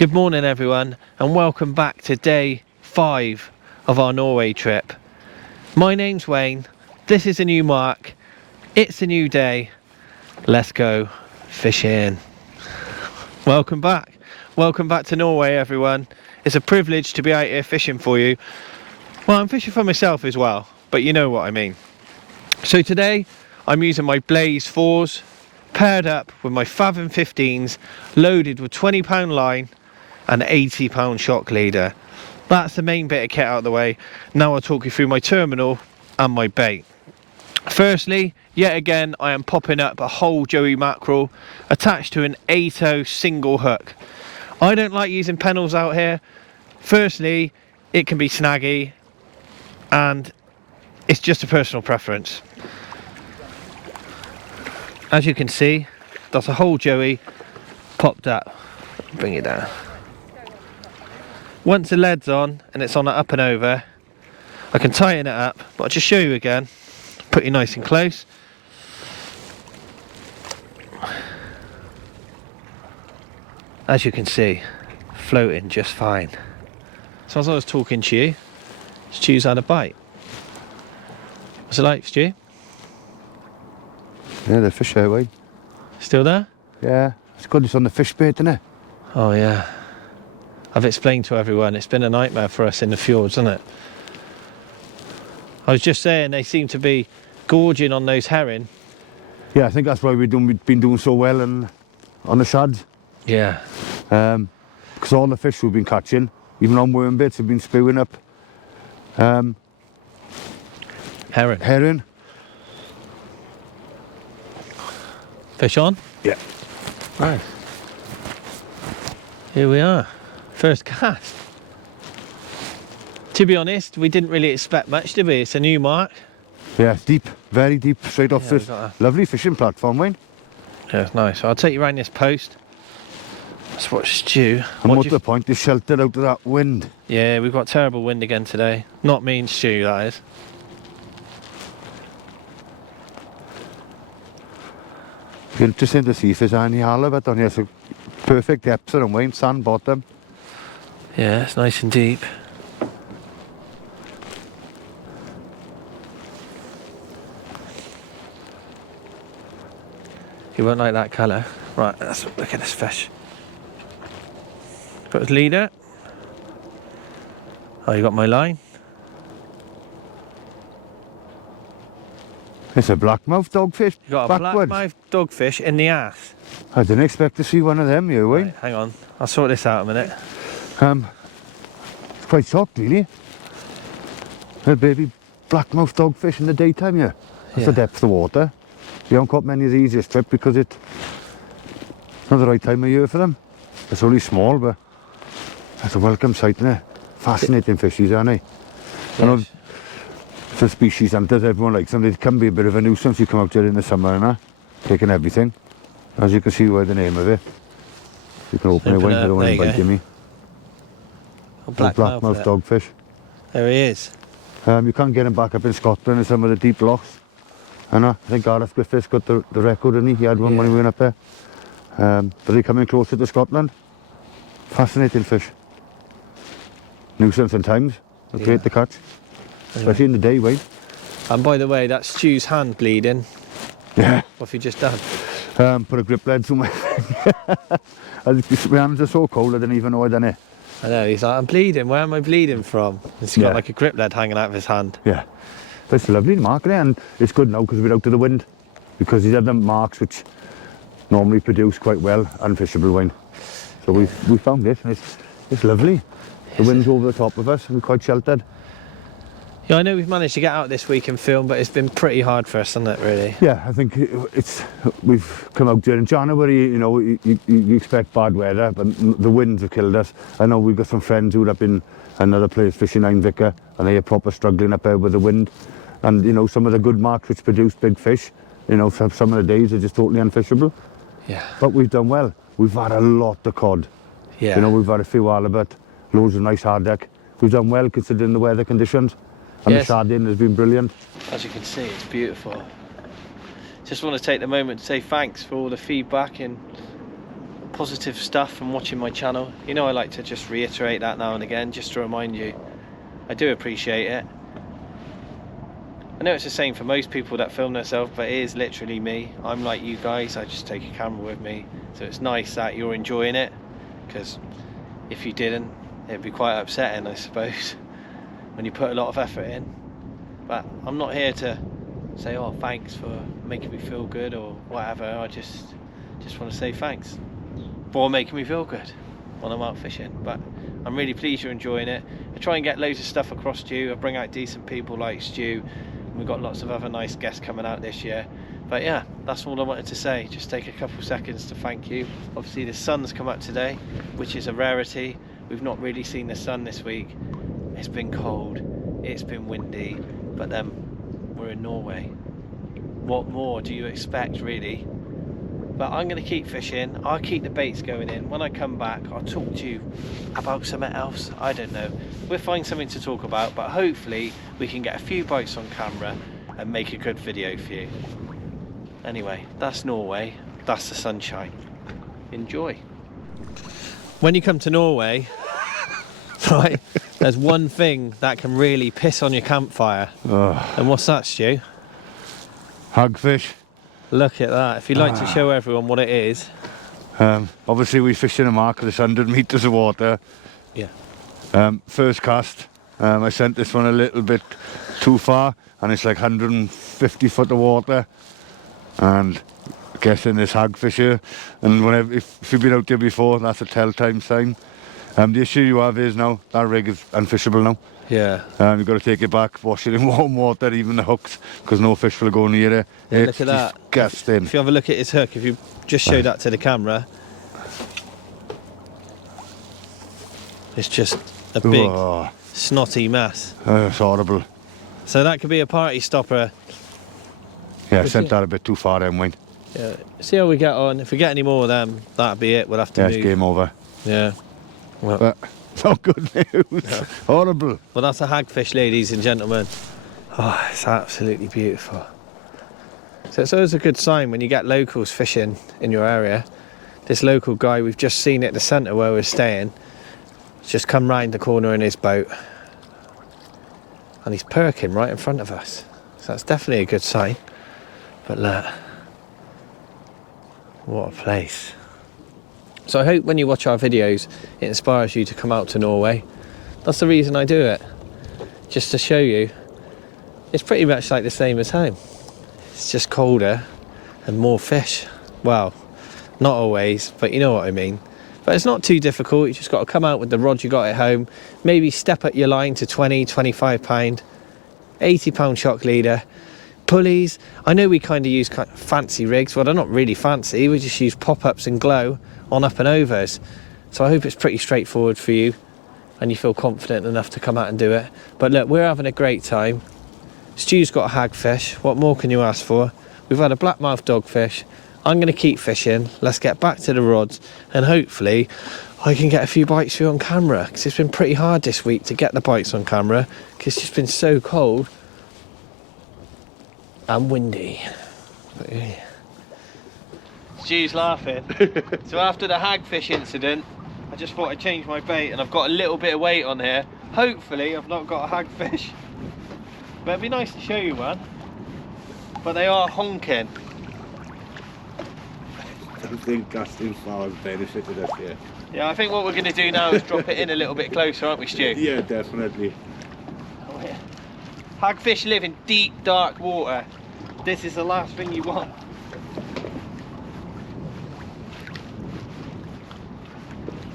Good morning everyone, and welcome back to day 5 of our Norway trip. My name's Wayne, this is a new mark, it's a new day, let's go fishing. Welcome back to Norway everyone. It's a privilege to be out here fishing for you. Well, I'm fishing for myself as well, but you know what I mean. So today I'm using my Blaze 4s paired up with my Fathom 15s loaded with 20-pound line and 80-pound shock leader. That's the main bit of kit out of the way. Now I'll talk you through my terminal and my bait. Firstly, yet again I am popping up a whole Joey mackerel attached to an 8/0 single hook. I don't like using pennels out here. Firstly, it can be snaggy and it's just a personal preference. As you can see, that's a whole Joey popped up. Bring it down. Once the lead's on and it's on it up and over, I can tighten it up, but I'll just show you again. Put you nice and close. As you can see, floating just fine. So as I was talking to you, Stu's had a bite. What's it like, Stu? Yeah, the fish are Wayne. Still there? Yeah, it's good it's on the fish bait, isn't it? Oh yeah. I've explained to everyone, it's been a nightmare for us in the fjords, hasn't it? I was just saying they seem to be gorging on those herring. Yeah, I think that's why we've been doing so well on the shads. Yeah. Because all the fish we've been catching, even on worm bits, have been spewing up herring. Fish on? Yeah. Nice. Here we are. First cast. To be honest, we didn't really expect much, did we? It's a new mark. Yeah, deep, very deep, straight off this lovely fishing platform, Wayne. Yeah, it's nice. I'll take you around this post. Let's watch Stu. And what's the point? It's sheltered out of that wind. Yeah, we've got terrible wind again today. Not me and Stu, that is. Interesting to see if there's any halibut on here. So perfect depth on Wayne, sand bottom. Yeah, it's nice and deep. You won't like that colour. Right, let's look at this fish. Got his leader. Oh, you got my line. It's a blackmouth dogfish. You got a blackmouth dogfish in the ass. I didn't expect to see one of them here, Wayne. Right, hang on, I'll sort this out in a minute. It's quite shocked, really. A baby blackmouth dogfish in the daytime, yeah. That's the depth of water. You haven't caught many of these this trip because it's not the right time of year for them. It's only small, but that's a welcome sight, isn't it? Fascinating fishies, aren't they? Yes. I know for species hunters, everyone likes them. They can be a bit of a nuisance. You come out there in the summer and taking everything. As you can see by the name of it. You can open it, Wayne, I don't want to bite me. Blackmouth dogfish. There he is. You can't get him back up in Scotland in some of the deep lochs. I think Gareth Griffiths got the record, didn't he? He had one when he went up there. But they come in closer to Scotland. Fascinating fish. Nuisance sometimes. They're great to catch. Especially in the day, Wayne. And by the way, that's Stu's hand bleeding. Yeah. What have you just done? Put a grip lead through my my hands are so cold I didn't even know I'd done it. I know, he's like, I'm bleeding, where am I bleeding from? He's got like a grip lead hanging out of his hand. Yeah. But it's a lovely mark there, and it's good now because we're out of the wind. Because these other marks which normally produce quite well unfishable, Wayne. So we found this and it's lovely. The wind's over the top of us and we're quite sheltered. Yeah, I know we've managed to get out this week and film, but it's been pretty hard for us, hasn't it, really? Yeah, I think we've come out during January, you know, you expect bad weather, but the winds have killed us. I know we've got some friends who are up in another place fishing in Vicar, and they are proper struggling up there with the wind. And, you know, some of the good marks which produce big fish, you know, some of the days are just totally unfishable. Yeah. But we've done well. We've had a lot of cod. Yeah. You know, we've had a few halibut, loads of nice haddock. We've done well considering the weather conditions. And the sardine has been brilliant. As you can see, it's beautiful. Just want to take the moment to say thanks for all the feedback and positive stuff from watching my channel. You know, I like to just reiterate that now and again, just to remind you. I do appreciate it. I know it's the same for most people that film themselves, but it is literally me. I'm like you guys, I just take a camera with me. So it's nice that you're enjoying it, because if you didn't, it'd be quite upsetting, I suppose, when you put a lot of effort in. But I'm not here to say, oh, thanks for making me feel good or whatever. I just want to say thanks for making me feel good when I'm out fishing. But I'm really pleased you're enjoying it. I try and get loads of stuff across to you. I bring out decent people like Stu. We've got lots of other nice guests coming out this year. But yeah, that's all I wanted to say. Just take a couple seconds to thank you. Obviously the sun's come up today, which is a rarity. We've not really seen the sun this week. It's been cold, it's been windy, but then we're in Norway. What more do you expect, really? But I'm going to keep fishing. I'll keep the baits going in. When I come back, I'll talk to you about something else. I don't know. We'll find something to talk about, but hopefully we can get a few bites on camera and make a good video for you. Anyway, that's Norway. That's the sunshine. Enjoy. When you come to Norway, right, there's one thing that can really piss on your campfire. And what's that, Stu? Hagfish. Look at that. If you'd like to show everyone what it is. Obviously we fish in a mark that's 100 metres of water. Yeah. First cast, I sent this one a little bit too far, and it's like 150 foot of water, and guessing this hagfish here. And whenever, if you've been out there before, that's a tell-time sign. The issue you have is now that rig is unfishable now. Yeah. You've got to take it back, wash it in warm water, even the hooks, because no fish will go near it. Yeah, It's look at that. disgusting. If you have a look at his hook, if you just show that to the camera, it's just a big snotty mess. It's horrible. So that could be a party stopper. Yeah, I sent that a bit too far then, Wayne. Yeah. See how we get on. If we get any more of them, that'll be it. We'll have to move. It's game over. Yeah. Well, But not good news. Yeah. Horrible. well, that's a hagfish, ladies and gentlemen. Oh, it's absolutely beautiful. So it's always a good sign when you get locals fishing in your area. This local guy, we've just seen at the centre where we're staying, just come round the corner in his boat, and he's perking right in front of us. So that's definitely a good sign. But look, what a place. So I hope when you watch our videos, it inspires you to come out to Norway. That's the reason I do it. Just to show you, it's pretty much like the same as home. It's just colder and more fish. Well, not always, but you know what I mean. But it's not too difficult. You just got to come out with the rod you got at home, maybe step up your line to 20, 25 pound, 80 pound shock leader, pulleys. I know we kind of use fancy rigs. Well, they're not really fancy. We just use pop-ups and glow on up and overs. So I hope it's pretty straightforward for you and you feel confident enough to come out and do it. But look, we're having a great time. Stu's got a hagfish. What more can you ask for? We've had a blackmouth dogfish. I'm going to keep fishing. Let's get back to the rods, and hopefully I can get a few bites for you on camera, because it's been pretty hard this week to get the bites on camera because it's just been so cold and windy. But, yeah. Stu's laughing. So after the hagfish incident, I just thought I'd change my bait, and I've got a little bit of weight on here. Hopefully I've not got a hagfish, but it'd be nice to show you one. But they are honking. I think casting far benefited us here. Yeah, I think what we're going to do now is drop it in a little bit closer, aren't we, Stu? Yeah, definitely. Oh, yeah. Hagfish live in deep, dark water. This is the last thing you want.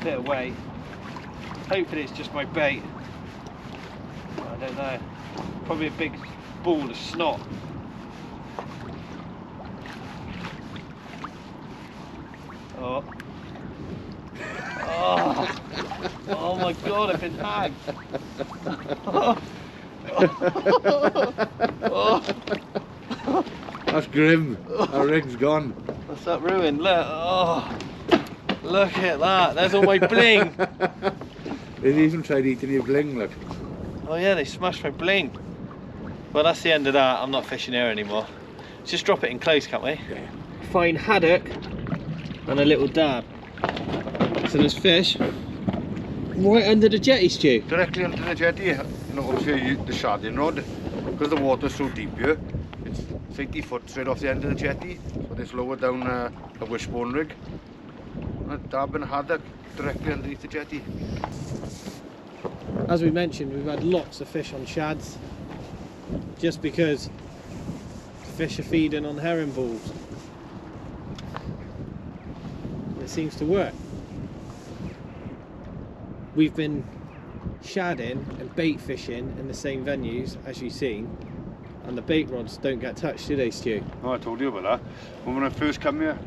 Bit of weight. Hopefully it's just my bait. I don't know. Probably a big ball of snot. Oh. Oh. Oh my god, I've been hagged. Oh. Oh. That's grim. Our rig's gone. What's that ruined? Look. Oh. Look at that. There's all my bling. They've even tried eating your bling, look. Oh yeah, they smashed my bling. Well, that's the end of that. I'm not fishing here anymore. Let's just drop it in close, can't we? Yeah. Fine haddock and a little dab. So there's fish right under the jetty, Stu. Directly under the jetty, you know, obviously the sharding rod, because the water's so deep here, it's 80 foot straight off the end of the jetty, so it's lower down a wishbone rig. And a dab and a haddock directly underneath the jetty. As we mentioned, we've had lots of fish on shads, just because fish are feeding on herring balls. It seems to work. We've been shadding and bait fishing in the same venues as you've seen, and the bait rods don't get touched, do they, Stu? Oh, I told you about that. When I first come here,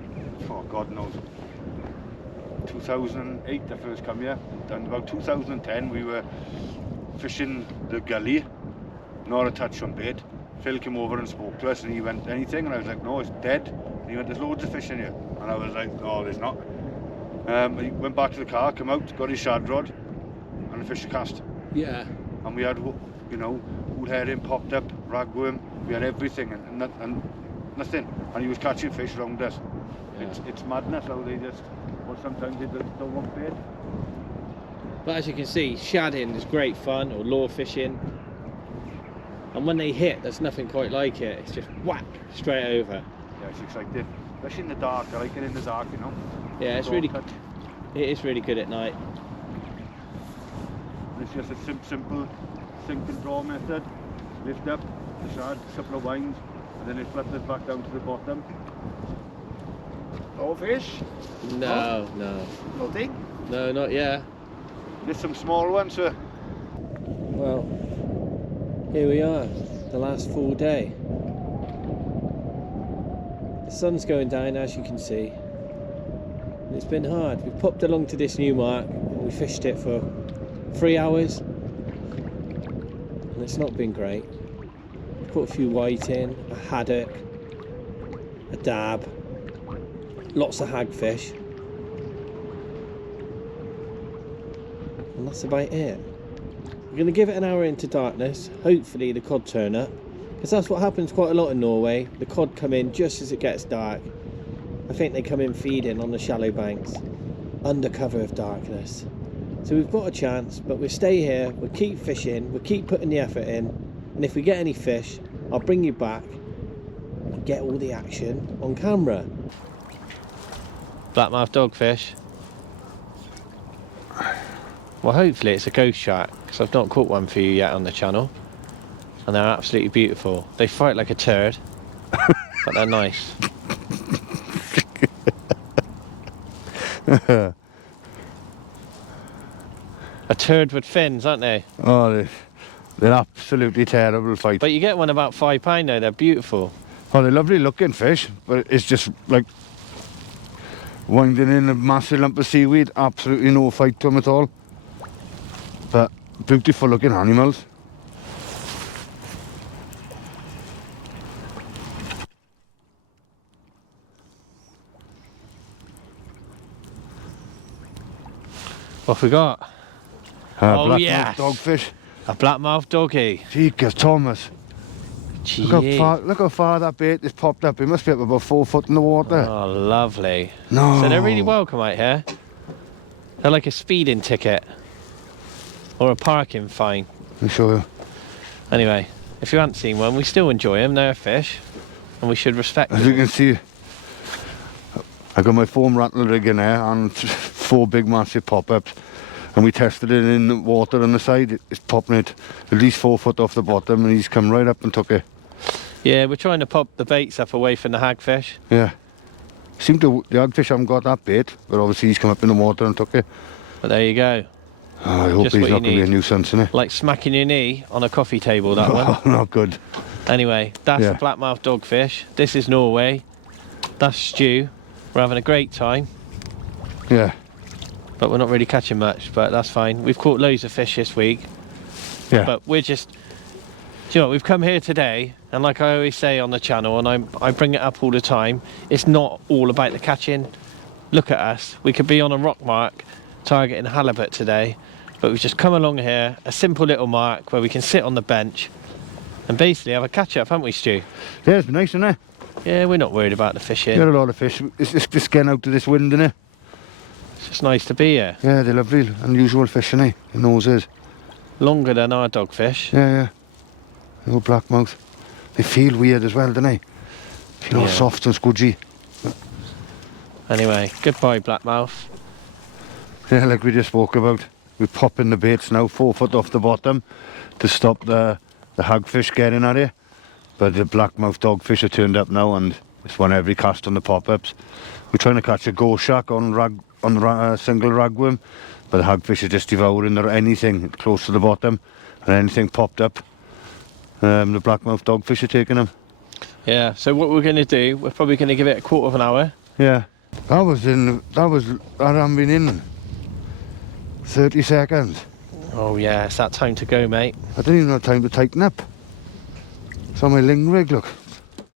oh God knows, 2008 I first come here, and about 2010 we were fishing the gully, not a touch on bait. Phil came over and spoke to us and he went, anything? And I was like, no, it's dead. And he went, there's loads of fish in here. And I was like, no, there's not. He went back to the car, came out, got his shad rod and a fish cast. Yeah. And we had, you know, wood herring popped up, ragworm, we had everything and nothing. And he was catching fish around us. Yeah. It's madness how they just, or sometimes they don't want bait. But as you can see, shadding is great fun, or lure fishing. And when they hit, there's nothing quite like it. It's just whack, straight over. Yeah, it's exciting. Especially in the dark, I like it in the dark, you know. Yeah, it is really good at night. It's just a simple sink and draw method. Lift up the shad, a couple of winds, and then it flutters back down to the bottom. No fish? No. Nothing? No, not yet. There's some small ones, sir. Well, here we are, the last full day. The sun's going down, as you can see. And it's been hard. We've popped along to this new mark, and we fished it for 3 hours. And it's not been great. Put a few white in, a haddock, a dab, lots of hagfish. And that's about it. We're going to give it an hour into darkness. Hopefully the cod turn up, because that's what happens quite a lot in Norway. The cod come in just as it gets dark. I think they come in feeding on the shallow banks under cover of darkness. So we've got a chance, but we'll stay here, we'll keep fishing, we'll keep putting the effort in, and if we get any fish, I'll bring you back and get all the action on camera. Blackmouth dogfish. Well, hopefully it's a ghost shark, because I've not caught one for you yet on the channel. And they're absolutely beautiful. They fight like a turd, but they're nice. A turd with fins, aren't they? Oh, they're absolutely terrible fight. But you get one about £5 though, they're beautiful. Oh, they're lovely looking fish, but it's just like winding in a massive lump of seaweed. Absolutely no fight to them at all. But beautiful looking animals. What have we got? Oh yes, dogfish. A blackmouth doggy. Jeekers, Thomas. Look how far that bait has popped up. It must be up about 4 foot in the water. Oh, lovely. No. So they're really welcome out here. They're like a speeding ticket or a parking fine. I'm sure. Anyway, if you haven't seen one, we still enjoy them. They're fish, and we should respect them. As you can see, I got my foam rattle rig in there and 4 big massive pop-ups, and we tested it in the water on the side. It's popping it at least 4 foot off the bottom, and he's come right up and took it. Yeah, we're trying to pop the baits up away from the hagfish. Yeah. The hagfish haven't got that bait, but obviously he's come up in the water and took it. But there you go. Oh, I hope Just he's what not you going to be a need. nuisance, innit? Like smacking your knee on a coffee table, that one. Oh, not good. Anyway, that's Yeah. the blackmouth dogfish. This is Norway. That's Stu. We're having a great time, Yeah. but we're not really catching much, but that's fine. We've caught loads of fish this week, Yeah. but we're just... Do you know what, we've come here today, and like I always say on the channel, and I bring it up all the time, it's not all about the catching. Look at us. We could be on a rock mark targeting halibut today, but we've just come along here, a simple little mark where we can sit on the bench and basically have a catch up, haven't we, Stu? Yeah, it's been nice, isn't it? Yeah, we're not worried about the fishing. Got a lot of fish. It's just getting out of this wind, innit? It's nice to be here. Yeah, they're lovely, unusual fish, innit? The noses. Longer than our dogfish. Yeah, yeah. No blackmouth. They feel weird as well, don't they? Feel all Yeah. soft and squidgy. Anyway, goodbye blackmouth. Yeah, like we just spoke about. We're popping the baits now 4 foot off the bottom to stop the hagfish getting at you. But the blackmouth dogfish are turned up now, and it's one every cast on the pop-ups. We're trying to catch a ghost shark on single ragworm, but the hagfish are just devouring anything close to the bottom, and anything popped up. The blackmouth dogfish are taking them. Yeah, so what we're going to do, we're probably going to give it a quarter of an hour. Yeah, that hadn't been in 30 seconds. Oh yeah, it's that time to go, mate. I didn't even have time to tighten up. It's on my ling rig, look.